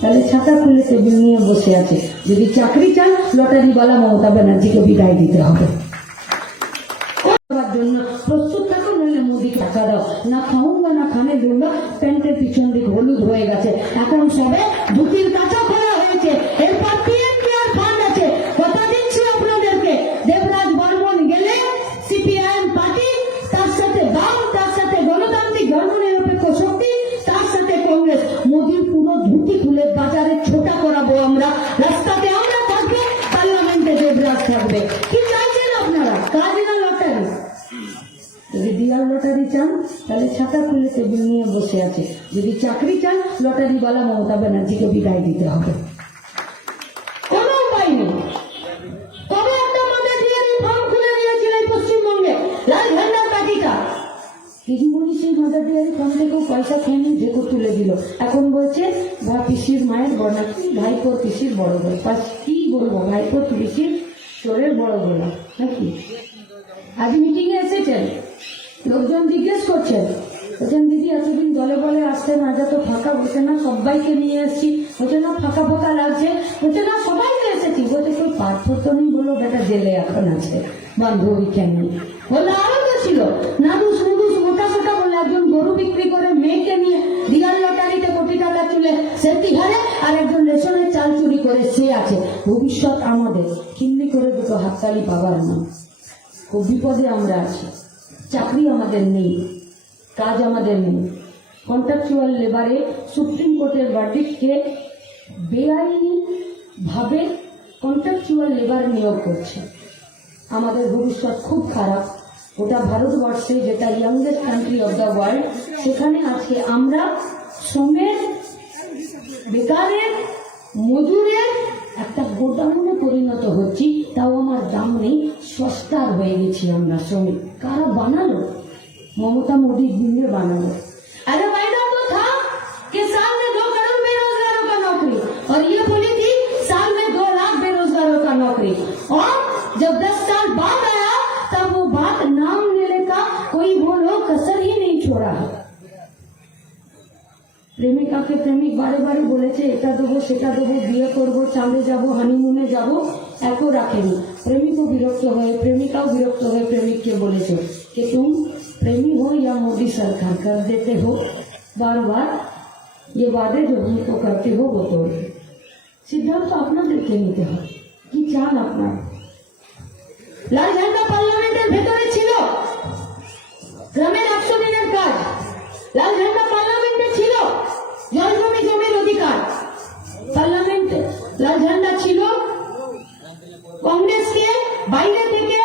তাহলে ছাতা খুলে টেবিল নিয়ে বসে আছে। যদি চাকরি চান, লটারিওয়ালা মমতা ব্যানার্জিকে বিদায় দিতে হবে। জন্য প্রস্তুত থাকো, নইলে মোদি টাকা দাও। না খাউঙ্গা না খানে দুর্গা, প্যান্টের পিছন দিক হলুদ হয়ে গেছে, এখন সবে ধুতির কাঁচা খোলা হয়েছে। এরপর পিএনপিআর ফান্ড আছে। কথা দিচ্ছি আপনাদেরকে, দেবরাজ বর্মন গেলে সিপিআইএম পার্টি, তার সাথে বাম, তার সাথে গণতান্ত্রিক ধর্মনিরপেক্ষ শক্তি, তার সাথে কংগ্রেস, মোদির পুরো ধুতি খুলে বাজারে ছোটা করাবো আমরা। রাস্তাতে আমরা থাকবে, পার্লামেন্টে দেবরাজ থাকবে। কি চাইছেন আপনারা? কাজ না লটারি? যদি ডিয়ার লটারি চান, তাহলে ছাতা খুলে টেবিল নিয়ে বসে আছে। যদি চাকরি চান, লটারিওয়ালা মমতা ব্যানার্জিকে বিদায় দিতে হবে। কোনো উপায় নেই। কবে একটা মাঝে ডিয়ারি ফর্ম খুলে দিয়েছিল এই পশ্চিমবঙ্গে লাল ঝান্ডার পার্টিটা। দিদিমণি সেই মাদার ডিয়ারি ফর্ম থেকেও পয়সা খেয়ে নিয়ে যেকো তুলে দিল। এখন বলছে পিসির মায়ের বড় নাকি, ভাইপোর পিসির বড় বই। কি বলবো, ভাইপোর পিসির চোরের বড় বলা নাকি? আজ মিটিং এ এসেছেন, লোকজন জিজ্ঞেস করছেন, বলছেন দিদি এতদিন দলে বলে আসতে না, যা তো ফাঁকা, বলছে না সবাইকে নিয়ে এসছি, বলছে না ফাঁকা ফাঁকা লাগছে, বলছে না সবাইকে এসেছি, বলছে কেউ পার্থ তো নেই, বললো বেটা জেলে এখন আছে, বান্ধবী কেন বললো, আরো তো ছিল নাদুস নুদুস মোটা সোটা, বলে একজন গরু বিক্রি করে মেয়েকে নিয়ে দিঘার লটারিতে কোটি টাকা চলে সে তিহারে, আর একজন রেশনের চাল চুরি করে সে আছে। ভবিষ্যৎ আমাদের, কিন্নি করে দুটো হাততালি পাবার না। খুব বিপদে আমরা আছি। চাকরি আমাদের নেই, কাজ আমাদের নেই। কন্ট্রাকচুয়াল লেবারে সুপ্রিম কোর্টের ভার্ডিক্টকে বেআইনি ভাবে কন্ট্রাকচুয়াল লেবার নিয়োগ করছে। আমাদের ভবিষ্যৎ খুব খারাপ। ওটা ভারতবর্ষে, যেটা youngest country of the world, সেখানে আজকে আমরা শ্রমের, বেকারের, মজুরের একটা গোডাউনে পরিণত হচ্ছি। তাও আমার দাম নেই, সস্তার হয়ে গেছি আমরা শ্রমিক। কারা বানালো? মমতা মোদী দিনে বানালো। अरे वायदा तो था कि साल में 2 करोड़ बेरोजगारों का नौकरी, और ये बोली थी साल में 2 लाख बेरोजगारों का नौकरी। और जब 10 साल बाद आया, तब वो बात नाम लेने का कोई वो लोग कसर ही नहीं छोड़ा है। প্রেমিকাকে প্রেমিক বারে বারে বলেছে এটা দেবো সেটা দেবো, বিয়ে করবো, চাঁদে যাবো, হানিমুনে যাবো, একও রাখেনি। প্রেমিকও বিরক্ত হয়ে, প্রেমিকাও বিরক্ত হয়ে প্রেমিককে বলেছে कि तुम प्रेमी हो या मोदी सरकार, कर देते हो बार बार ये वादे जो हमको करते हो वो तोड़। সিদ্ধান্ত আপনাদেরকে নিতে হবে, কি চান আপনার। লাল ঝান্ডা পার্লামেন্টের ভেতরে ছিল, গ্রামের 100 দিনের কাজ। লাল ঝান্ডা পার্লামেন্টে ছিল, জল জমি জমির অধিকার। পার্লামেন্টে লাল ঝান্ডা ছিল। কংগ্রেসকে বাইরে থেকে